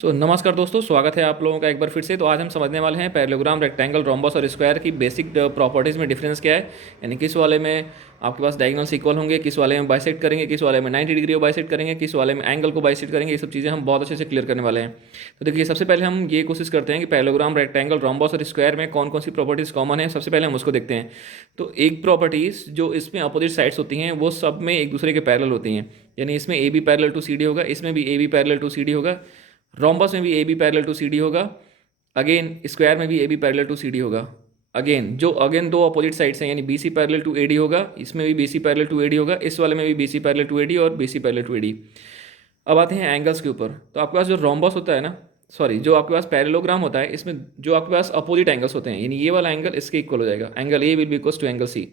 तो नमस्कार दोस्तों, स्वागत है आप लोगों का एक बार फिर से। तो आज हम समझने वाले हैं पैरेललोग्राम, रेक्टेंगल, रोम्बस और स्क्वायर की बेसिक प्रॉपर्टीज़ में डिफरेंस क्या है। यानी किस वाले में आपके पास डायगोनल्स इक्वल होंगे, किस वाले में बाइसेक्ट करेंगे, किस वाले में 90 डिग्री को बाइसेक्ट करेंगे, किस वाले में एंगल को बाइसेक्ट करेंगे। ये सब चीज़ें हम बहुत अच्छे से क्लियर करने वाले हैं। तो देखिए, सबसे पहले हम ये कोशिश करते हैं कि पैरेललोग्राम, रेक्टेंगल, रोम्बस और स्क्वायर में कौन कौन सी प्रॉपर्टीज़ कॉमन है। सबसे पहले हम उसको देखते हैं। तो एक प्रॉपर्टीज़ जो इसमें अपोजिट साइड्स होती हैं वो सब में एक दूसरे के पैरेलल होती हैं। यानी इसमें A B parallel to C D होगा, इसमें भी A B parallel to C D होगा, रोम्बस में भी A B parallel to C D होगा, अगेन स्क्वायर में भी A B parallel to C D होगा। अगेन दो अपोजिट साइड्स हैं, यानी B C parallel to A D होगा, इसमें भी B C parallel to A D होगा, इस वाले में भी B C parallel to A D और B C parallel to A D. अब आते हैं एंगल्स के ऊपर। तो आपके पास जो रोम्बस होता है ना, सॉरी, जो आपके पास पैरेललोग्राम होता है, इसमें जो आपके पास अपोजिट एंगल्स होते हैं, यानी ये वाला एंगल इसके इक्वल हो जाएगा। Angle A will be equal to angle C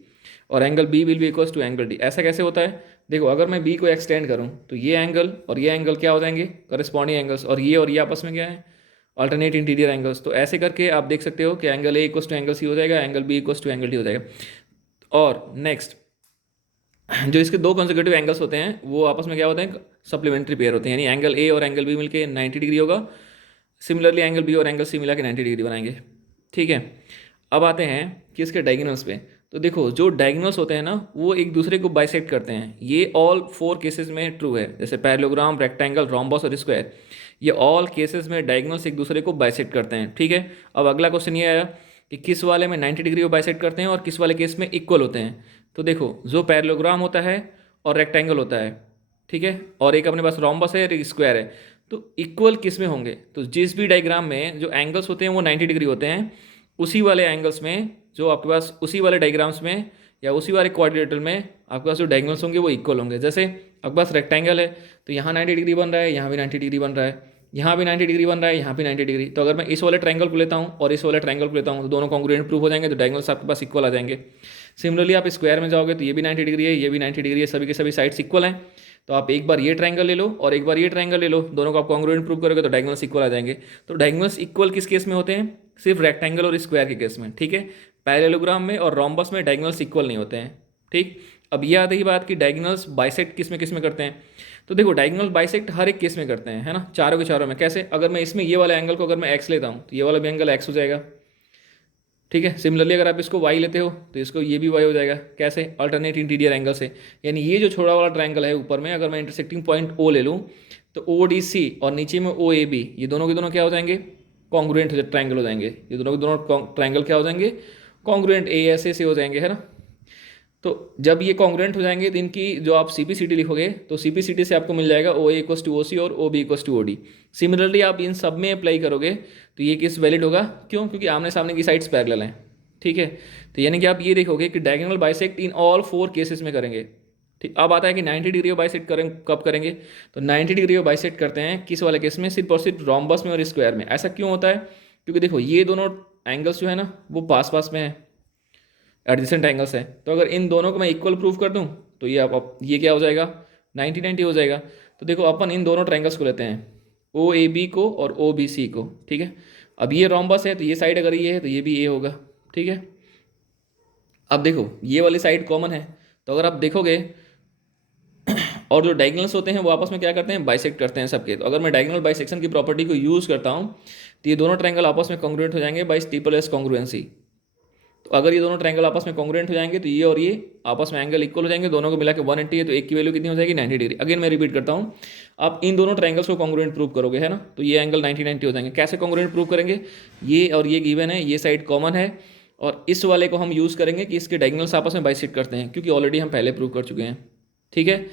और angle B will be equal to angle D. ऐसा कैसे होता है? देखो, अगर मैं बी को एक्सटेंड करूं तो ये एंगल और ये एंगल क्या हो जाएंगे? Corresponding angles. और ये आपस में क्या है? Alternate interior angles. तो ऐसे करके आप देख सकते हो कि angle A equal to angle C हो जाएगा, angle B equal to angle D हो जाएगा। और नेक्स्ट, जो इसके दो कंसेक्यूटिव एंगल्स होते हैं वो आपस में क्या होते हैं? सप्लीमेंट्री पेयर होते हैं। यानी एंगल ए और एंगल बी मिलके 90 डिग्री होगा। सिमिलरली एंगल बी और एंगल सी मिला के 90 डिग्री बनाएंगे। ठीक है। अब आते हैं कि इसके डायगोनल्स पे। तो देखो, जो डायगोनल्स होते हैं ना वो एक दूसरे को बाइसेक्ट करते हैं। ये ऑल फोर केसेस में ट्रू है। जैसे पैरेललोग्राम, रेक्टेंगल, रोम्बस और स्क्वायर, ये ऑल केसेस में डायगोनल्स एक दूसरे को बाइसेक्ट करते हैं। ठीक है। अब अगला क्वेश्चन ये आया कि किस वाले में 90 डिग्री को बाइसेक्ट करते हैं और किस वाले केस में इक्वल होते हैं। तो देखो, जो पैरेललोग्राम होता है और रेक्टेंगल होता है, ठीक है, और एक अपने पास रोम्बस है और एक स्क्वायर है, तो इक्वल किस में होंगे? तो जिस भी डायग्राम में जो एंगल्स होते हैं वो 90 डिग्री होते हैं, उसी वाले एंगल्स में जो आपके पास उसी वाले डायग्राम्स में या उसी वाले क्वाड्रिलेटरल में आपके पास जो डायगोनल्स होंगे वो इक्वल होंगे। जैसे आपके पास रेक्टेंगल है तो यहाँ 90 डिग्री बन रहा है, यहाँ भी 90 डिग्री बन रहा है, यहाँ भी 90 डिग्री बन रहा है, यहाँ भी 90 डिग्री। तो अगर मैं इस वाले ट्रायंगल को लेता हूँ और इस वाले ट्रायंगल को लेता हूँ तो दोनों कॉन्ग्रुएंट प्रूफ हो जाएंगे, तो डायगोनल्स आपके पास इक्वल आ जाएंगे। सिमिलरली आप स्क्वायर में जाओगे तो ये भी 90 डिग्री है, ये भी 90 डिग्री है, सभी के सभी साइड्स इक्वल हैं। तो आप एक बार ये ट्रायंगल ले लो और एक बार ये ट्रायंगल ले लो, दोनों को आप कॉन्ग्रुएंट प्रूव करोगे तो डायगोनल्स इक्वल आ जाएंगे। तो डायगोनल्स इक्वल किस केस में होते हैं? सिर्फ रेक्टेंगल और स्क्वायर के केस में। ठीक है। पैरेललोग्राम में और रोम्बस में डायगोनल्स इक्वल नहीं होते हैं। ठीक। अब ये आती है बात कि डायगोनल्स बाइसेक्ट किस में करते हैं। तो देखो, डायगोनल बाइसेक्ट हर एक केस में करते हैं, है ना, चारों के चारों में। कैसे? अगर मैं इसमें ये वाले एंगल को अगर मैं एक्स लेता हूँ तो ये वाला भी एंगल एक्स हो जाएगा। ठीक है। सिमिलरली अगर आप इसको वाई लेते हो तो इसको ये भी वाई हो जाएगा। कैसे? अल्टरनेट इंटीरियर एंगल से। यानी ये जो छोटा वाला ट्रायंगल है ऊपर में, अगर मैं इंटरसेक्टिंग पॉइंट ओ ले लूँ तो ओ डी सी और नीचे में ओ ए बी, ये दोनों के दोनों क्या हो जाएंगे? कॉन्ग्रुएंट ट्रायंगल हो जाएंगे। ये दोनों के दोनों ट्रायंगल क्या हो जाएंगे? कॉन्ग्रुएंट ए ऐसे से हो जाएंगे, है ना। तो जब ये कॉन्ग्रुएंट हो जाएंगे तो इनकी जो आप सी पी सी टी लिखोगे तो सी पी सी टी से आपको मिल जाएगा ओ a equals to O C और O B equals to O D. Similarly आप इन सब में अप्लाई करोगे तो ये केस वैलिड होगा। क्यों? क्योंकि आमने सामने की साइड्स पैरेलल हैं। ठीक है। तो यानी कि आप ये देखोगे कि diagonal bisect in all four cases में करेंगे। ठीक। अब आता है कि 90 डिग्री को बाइसेक्ट करें कब करेंगे? तो 90 डिग्री को बाइसेक्ट करते हैं किस वाले केस में? सिर्फ और सिर्फ रोम्बस में और स्क्वायर में। ऐसा क्यों होता है? क्योंकि देखो, ये दोनों एंगल्स जो है ना वो पास पास में है, एडजेसेंट एंगल्स है। तो अगर इन दोनों को मैं इक्वल प्रूव कर दूं तो ये क्या हो जाएगा? 90-90 हो जाएगा। तो देखो, अपन इन दोनों ट्रायंगल्स को लेते हैं, ओ ए बी को और ओ बी सी को। ठीक है। अब ये रोम्बस है तो ये साइड अगर ये है तो ये भी ए होगा। ठीक है। अब देखो, ये वाली साइड कॉमन है, तो अगर आप देखोगे और जो डायगोनल्स होते हैं वो आपस में क्या करते हैं? बाइसेक्ट करते हैं सबके। तो अगर मैं डायगोनल बाइसेक्शन की प्रॉपर्टी को यूज़ करता हूँ तो ये दोनों ट्रायंगल आपस में कॉन्ग्रुएंट हो जाएंगे बाई स्टीपल एस कॉन्ग्रुएंसी। तो अगर ये दोनों ट्रायंगल आपस में कॉन्ग्रुएंट हो जाएंगे तो ये और ये आपस में एंगल इक्वल हो जाएंगे। दोनों को मिला के 180 है तो एक की वैल्यू कितनी हो जाएगी? 90 डिग्री। अगेन मैं रिपीट करता हूँ, आप इन दोनों ट्रायंगल्स को कॉन्ग्रुएंट प्रूव करोगे, है ना, तो ये एंगल 90-90 हो जाएंगे। कैसे कॉन्ग्रुएंट प्रूव करेंगे? ये और ये गिवन है, ये साइड कॉमन है और इस वाले को हम यूज़ करेंगे कि इसके डायगोनल्स आपस में बाइसेक्ट करते हैं, क्योंकि ऑलरेडी हम पहले प्रूव कर चुके हैं। ठीक है।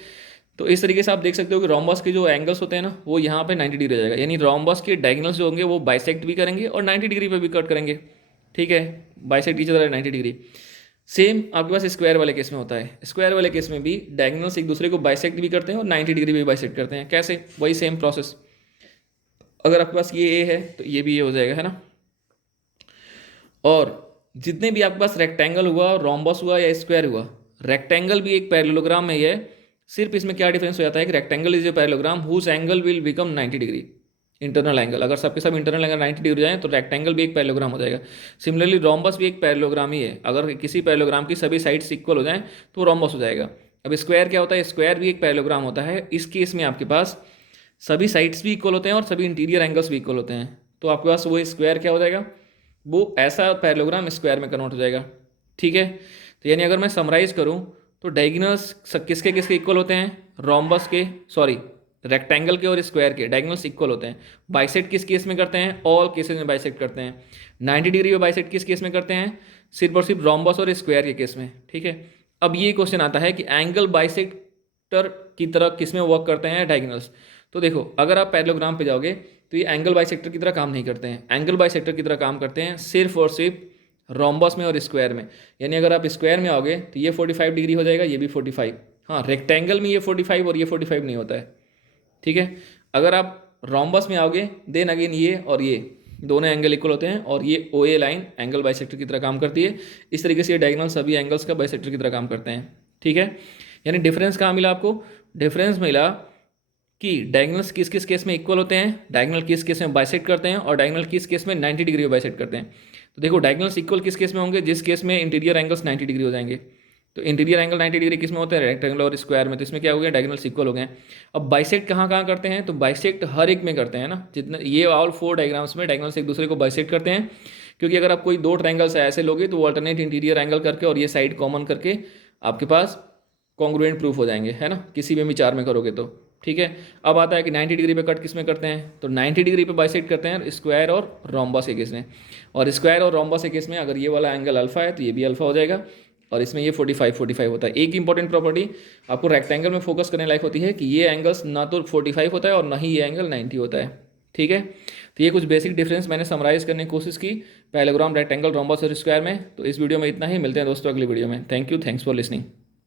तो इस तरीके से आप देख सकते हो कि रोम्बस के जो एंगल्स होते हैं ना वो यहाँ पे 90 डिग्री हो जाएगा। यानी रोम्बस के डायगोनल्स जो होंगे वो बाइसेक्ट भी करेंगे और 90 डिग्री पे भी कट करेंगे। ठीक है। Bisect each other 90 degree. Same आपके पास स्क्वायर वाले केस में होता है। स्क्वायर वाले केस में भी डायगोनल्स एक दूसरे को बाइसेक्ट भी करते हैं और 90 डिग्री भी बाइसेक्ट करते हैं। कैसे? वही सेम प्रोसेस। अगर आपके पास ये ए है तो ये भी ये हो जाएगा, है ना। और जितने भी आपके पास रेक्टेंगल हुआ, रोम्बस हुआ या स्क्वायर हुआ, रेक्टेंगल भी एक पैरेललोग्राम में ही है। सिर्फ इसमें क्या डिफरेंस हो जाता है कि rectangle is a parallelogram whose angle will become 90 degree, internal angle. अगर सबके सब इंटरनल एंगल 90 डिग्री जाए तो रेक्टेंगल भी एक पैरेललोग्राम हो जाएगा। सिमिलरली रोम्बस भी एक पैरेललोग्राम ही है। अगर किसी पैरेललोग्राम की सभी साइड्स इक्वल हो जाएं तो रोम्बस हो जाएगा। अब स्क्वायर क्या होता है? स्क्वायर भी एक पैरेललोग्राम होता है। इस केस में आपके पास सभी साइड्स भी इक्वल होते हैं और सभी इंटीरियर एंगल्स भी इक्वल होते हैं, तो आपके पास वो स्क्वायर क्या हो जाएगा, वो ऐसा पैरेललोग्राम स्क्वायर में कन्वर्ट हो जाएगा। ठीक है, तो यानी अगर मैं समराइज करूँ तो डायगोनल्स किसके किसके इक्वल होते हैं, रोम्बस के, सॉरी रेक्टेंगल के और स्क्वायर के डायगोनल्स इक्वल होते हैं। बाइसेक्ट किस केस में करते हैं, ऑल केसेस में बाइसेक्ट करते हैं। 90 डिग्री में बाइसेक्ट किस केस में करते हैं, सिर्फ और सिर्फ रोम्बस और स्क्वायर के केस में। ठीक है, अब ये क्वेश्चन आता है कि एंगल बाइसेक्टर की तरह किस में वर्क करते हैं डायगोनल्स। तो देखो अगर आप पैरेललोग्राम पे जाओगे तो ये एंगल बाइसेक्टर की तरह काम नहीं करते हैं, एंगल बाइसेक्टर की तरह काम करते हैं सिर्फ और सिर्फ रोम्बस में और स्क्वायर में। यानी अगर आप स्क्वायर में आओगे तो ये 45 डिग्री हो जाएगा, ये भी 45। हाँ, रेक्टेंगल में ये 45 और ये 45 नहीं होता है। ठीक है, अगर आप रोम्बस में आओगे देन अगेन ये और ये दोनों एंगल इक्वल होते हैं और ये ओ ए लाइन एंगल बाइसेक्टर की तरह काम करती है। इस तरीके से ये डायगोनल सभी एंगल्स का बाइसेक्टर की तरह काम करते हैं। ठीक है, यानी डिफरेंस कहाँ मिला आपको, डिफरेंस मिला कि डायगोनल्स किस किस केस में इक्वल होते हैं, डायगोनल किस केस में बाइसेक्ट करते हैं और डायगोनल किस केस में 90 डिग्री बाइसेक्ट करते हैं। तो देखो डायगोनल्स इक्वल किस केस में होंगे, जिस केस में इंटीरियर एंगल्स 90 डिग्री हो जाएंगे। तो इंटीरियर एंगल 90 डिग्री किस में होते हैं, रेक्टेंगल और स्क्वायर में। तो इसमें क्या हो गया, डायगोनल्स इक्वल हो गए। अब बाइसेक्ट कहाँ कहाँ करते हैं, तो बाइसेक्ट हर एक में करते हैं ना, जितने ये ऑल 4 डायग्राम्स में डायगोनल्स एक दूसरे को बाइसेक्ट करते हैं। क्योंकि अगर आप कोई 2 ट्रायंगल्स ऐसे लोगे तो वो अल्टरनेट इंटीरियर एंगल करके और ये साइड कॉमन करके आपके पास कॉन्ग्रुएंट प्रूफ हो जाएंगे, है ना, किसी भी विचार में करोगे तो। ठीक है, अब आता है कि 90 डिग्री पे कट किस में करते हैं, तो 90 डिग्री पे बाइसेक्ट करते हैं स्क्वायर और रोम्बस के केस में। और स्क्वायर और रोम्बस के केस में अगर ये वाला एंगल अल्फा है तो ये भी अल्फा हो जाएगा और इसमें ये 45 होता है। एक इंपॉर्टेंट प्रॉपर्टी आपको रेक्टेंगल में फोकस करने लायक होती है कि ये एंगल्स ना तो 45 होता है और ना ही ये एंगल 90 होता है। ठीक है, तो ये कुछ बेसिक डिफरेंस मैंने समराइज करने की कोशिश की पैरेललोग्राम, रेक्टेंगल, रोम्बस और स्क्वायर में। तो इस वीडियो में इतना ही, मिलते हैं दोस्तों अगली वीडियो में। Thank you, thanks for listening.